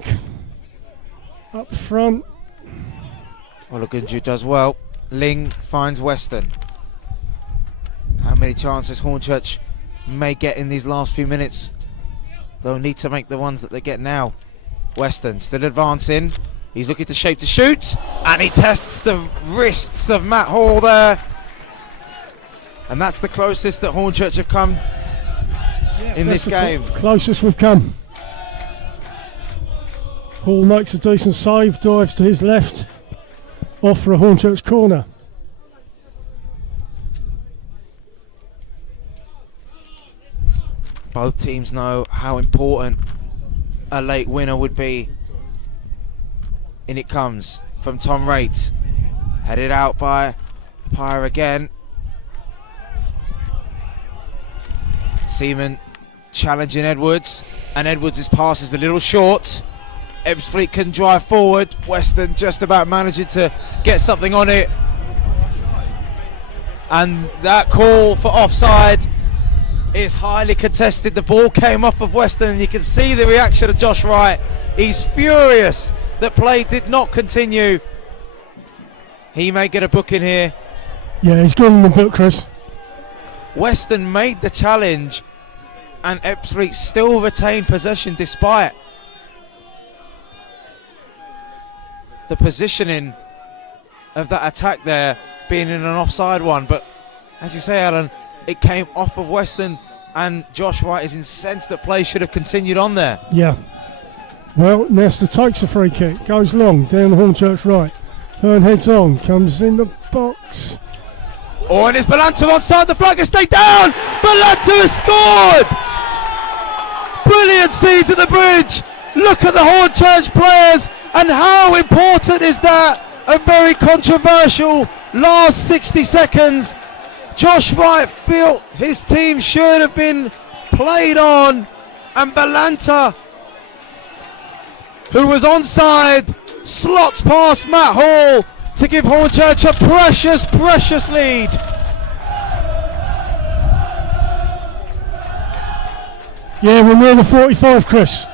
up front. Olagunju does well. Ling finds Weston. How many chances Hornchurch may get in these last few minutes? They'll need to make the ones that they get now. Weston still advancing. He's looking to shape to shoot, and he tests the wrists of Matt Hall there. And that's the closest that Hornchurch have come in this game. Closest we've come. Hall makes a decent save, dives to his left, off for a Hornchurch corner. Both teams know how important a late winner would be. In it comes from Tom Wright. Headed out by Pyre again. Seaman challenging Edwards, and Edwards' pass is a little short. Ebbsfleet can drive forward. Weston just about managing to get something on it. And that call for offside is highly contested. The ball came off of Weston, and you can see the reaction of Josh Wright. He's furious that play did not continue. He may get a booking here. Yeah, he's gone in the book, Chris. Weston made the challenge, and Ebbsfleet still retain possession despite the positioning of that attack there being in an offside one. But as you say, Alan, it came off of Weston, and Josh Wright is incensed that play should have continued on there. Yeah. Well, Nesta takes a free kick, goes long down the Hornchurch right. Hearn heads on, comes in the box. Oh, and it's Balanta onside the flag and stay down. Balanta has scored. Brilliant scene to the bridge. Look at the Hornchurch players, and how important is that? A very controversial last 60 seconds. Josh Wright felt his team should have been played on, and Balanta, who was onside, slots past Matt Hall to give Hornchurch a precious, precious lead. Yeah, we're near the 45, Chris.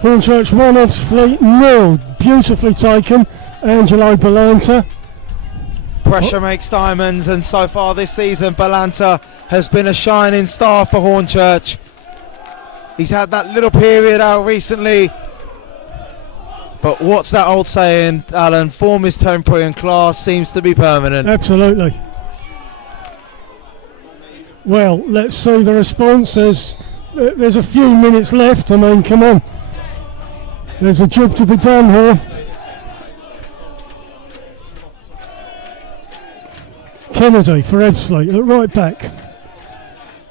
Hornchurch 1, Ebbsfleet 0. Beautifully taken, Angelo Balanta. Pressure makes diamonds, and so far this season Balanta has been a shining star for Hornchurch. He's had that little period out recently, but what's that old saying, Alan? Form is temporary and class seems to be permanent. Absolutely. Well, let's see the response. There's a few minutes left. I mean, come on. There's a job to be done here. Kennedy for Ebbsfleet at right back.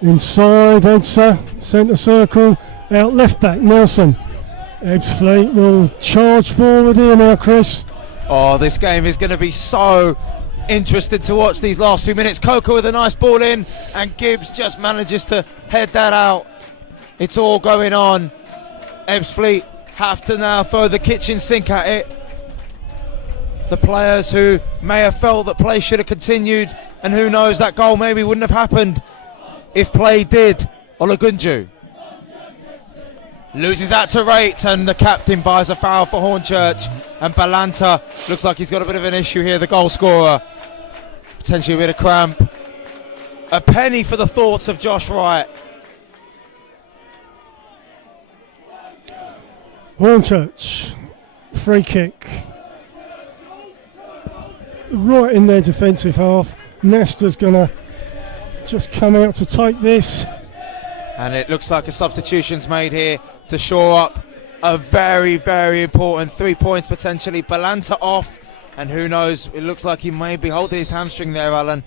Inside Edsa, centre circle, out left back Nelson. Ebbsfleet will charge forward here now, Chris. Oh, this game is going to be so interesting to watch these last few minutes. Coker with a nice ball in, and Gibbs just manages to head that out. It's all going on. Ebbsfleet have to now throw the kitchen sink at it. The players who may have felt that play should have continued, and who knows, that goal maybe wouldn't have happened if play did. Olagunju loses that to Rate, and the captain buys a foul for Hornchurch, and Balanta looks like he's got a bit of an issue here, the goal scorer. Potentially a bit of cramp. A penny for the thoughts of Josh Wright. Hornchurch, free kick. Right in their defensive half. Nesta's going to just come out to take this. And it looks like a substitution's made here to shore up a very, very important 3 points potentially. Balanta off, and who knows, it looks like he may be holding his hamstring there, Alan.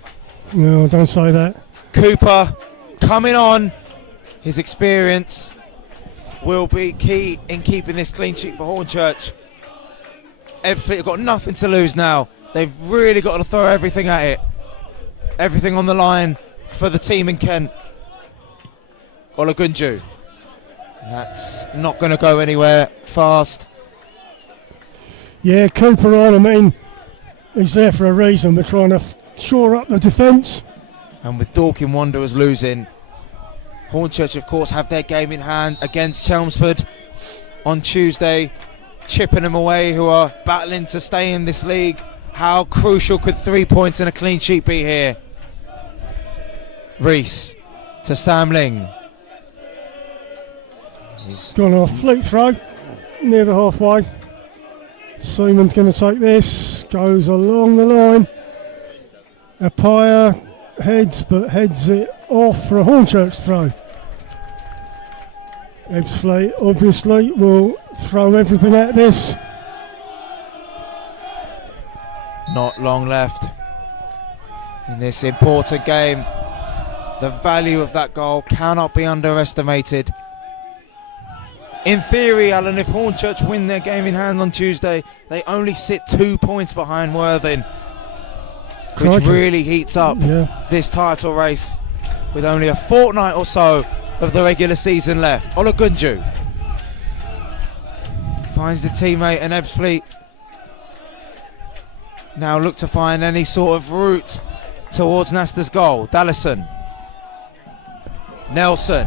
No, don't say that. Cooper coming on. His experience will be key in keeping this clean sheet for Hornchurch. Ebbsfleet have got nothing to lose now. They've really got to throw everything at it. Everything on the line for the team in Kent. Olagunju. That's not going to go anywhere fast. Yeah, Cooper on. I mean, he's there for a reason. We're trying to shore up the defence. And with Dorking Wanderers losing, Hornchurch, of course, have their game in hand against Chelmsford on Tuesday. Chipping them away, who are battling to stay in this league. How crucial could 3 points and a clean sheet be here? Reese to Sam Ling. He's gone off fleet throw near the halfway. Seaman's going to take this, goes along the line. Apaya heads, but heads it off for a Hornchurch throw. Ebbsfleet obviously will throw everything at this. Not long left in this important game. The value of that goal cannot be underestimated. In theory, Alan, if Hornchurch win their game in hand on Tuesday, they only sit 2 points behind Worthing, which really heats up this title race with only a fortnight or so of the regular season left. Olagunju finds the teammate, and Ebbsfleet now look to find any sort of route towards Nasta's goal. Dallison, Nelson,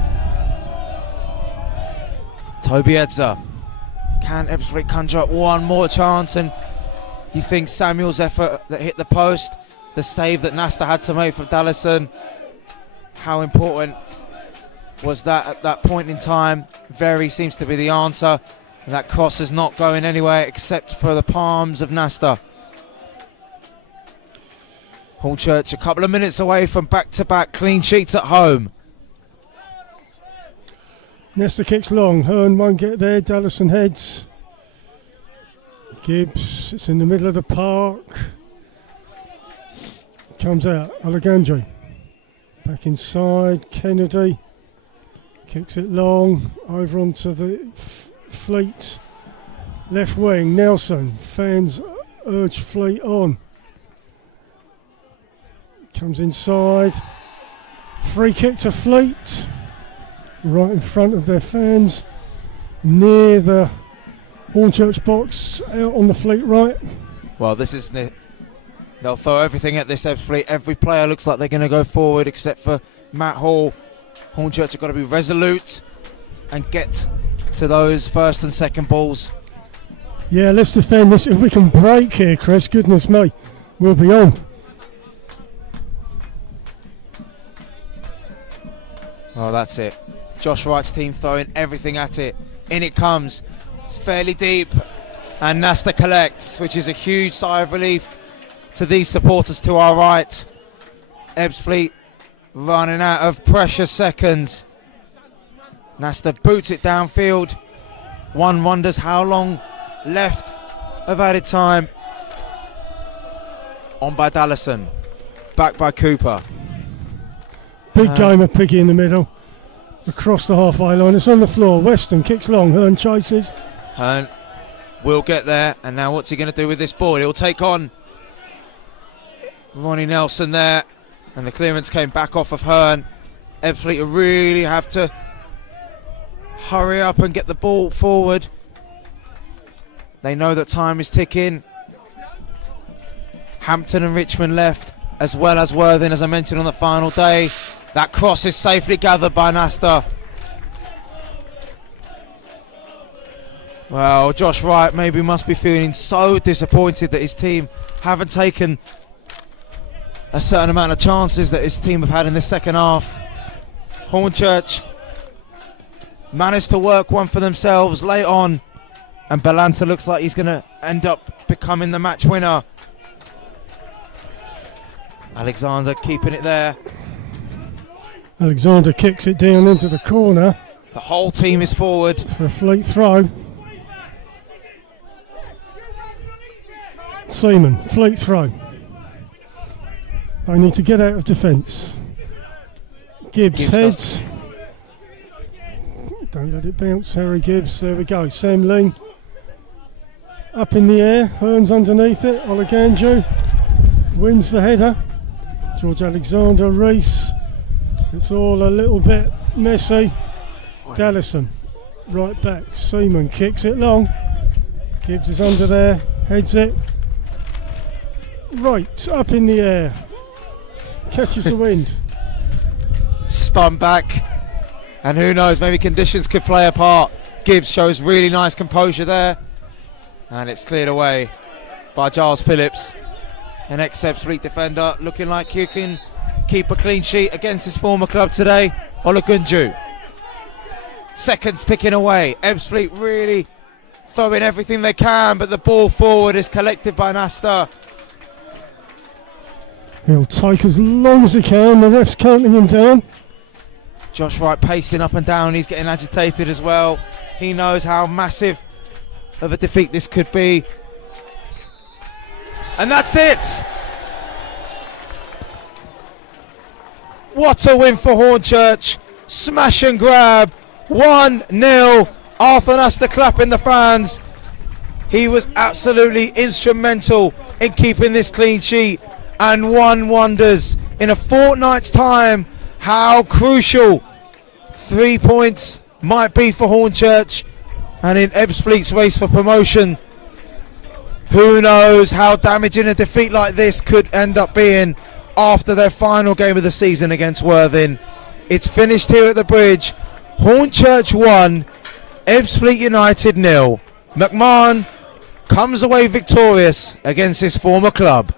Toby Edza. Can Ebbsfleet conjure up one more chance? And you think Samuel's effort that hit the post, the save that Nasta had to make from Dallison, how important was that at that point in time? Very seems to be the answer. And that cross is not going anywhere except for the palms of Nasta. Hornchurch a couple of minutes away from back-to-back clean sheets at home. Nesta kicks long. Hearn won't get there. Dallison heads. Gibbs, it's in the middle of the park. Comes out. Alejandro. Back inside. Kennedy. Kicks it long. Over onto the Fleet. Left wing. Nelson. Fans urge Fleet on. Comes inside. Free kick to Fleet. Right in front of their fans. Near the Hornchurch box. Out on the Fleet right. Well, this is they'll throw everything at this Ebbsfleet. Every player looks like they're going to go forward except for Matt Hall. Hornchurch have got to be resolute and get to those first and second balls. Yeah, let's defend this. If we can break here, Chris, goodness me, we'll be on. Oh, that's it. Josh Wright's team throwing everything at it. In it comes. It's fairly deep. And Nasta collects, which is a huge sigh of relief to these supporters to our right. Ebbsfleet running out of precious seconds. Nasta boots it downfield. One wonders how long left of added time. On by Dallison. Back by Cooper. Big game of Piggy in the middle. Across the halfway line. It's on the floor. Weston kicks long. Hearn chases. Hearn will get there. And now what's he going to do with this ball? He'll take on Ronnie Nelson there. And the clearance came back off of Hearn. Ebbsfleet really have to hurry up and get the ball forward. They know that time is ticking. Hampton and Richmond left, as well as Worthing, as I mentioned on the final day. That cross is safely gathered by Nasta. Well, Josh Wright maybe must be feeling so disappointed that his team haven't taken a certain amount of chances that his team have had in the second half. Hornchurch managed to work one for themselves late on, and Belanta looks like he's going to end up becoming the match winner. Alexander keeping it there. Alexander kicks it down into the corner. The whole team is forward. For a Fleet throw. Seaman, Fleet throw. They need to get out of defence. Gibbs heads. Don't let it bounce, Harry Gibbs. There we go. Sam Ling. Up in the air. Hearn's underneath it. Oleganju wins the header. George Alexander, Reese. It's all a little bit messy. Dallison, right back. Seaman kicks it long. Gibbs is under there. Heads it. Right, up in the air. Catches the wind. Spun back. And who knows, maybe conditions could play a part. Gibbs shows really nice composure there. And it's cleared away by Giles Phillips. An ex-Ebbsfleet defender looking like he can keep a clean sheet against his former club today. Olagunju. Seconds ticking away. Ebbsfleet really throwing everything they can, but the ball forward is collected by Nasta. He'll take as long as he can. The ref's counting him down. Josh Wright pacing up and down. He's getting agitated as well. He knows how massive of a defeat this could be. And that's it. What a win for Hornchurch. Smash and grab. 1-0. Arthur Nasta clapping the fans. He was absolutely instrumental in keeping this clean sheet. And one wonders, in a fortnight's time, how crucial 3 points might be for Hornchurch. And in Ebbsfleet's race for promotion, who knows how damaging a defeat like this could end up being after their final game of the season against Worthing. It's finished here at the bridge. Hornchurch 1, Ebbsfleet United 0. McMahon comes away victorious against his former club.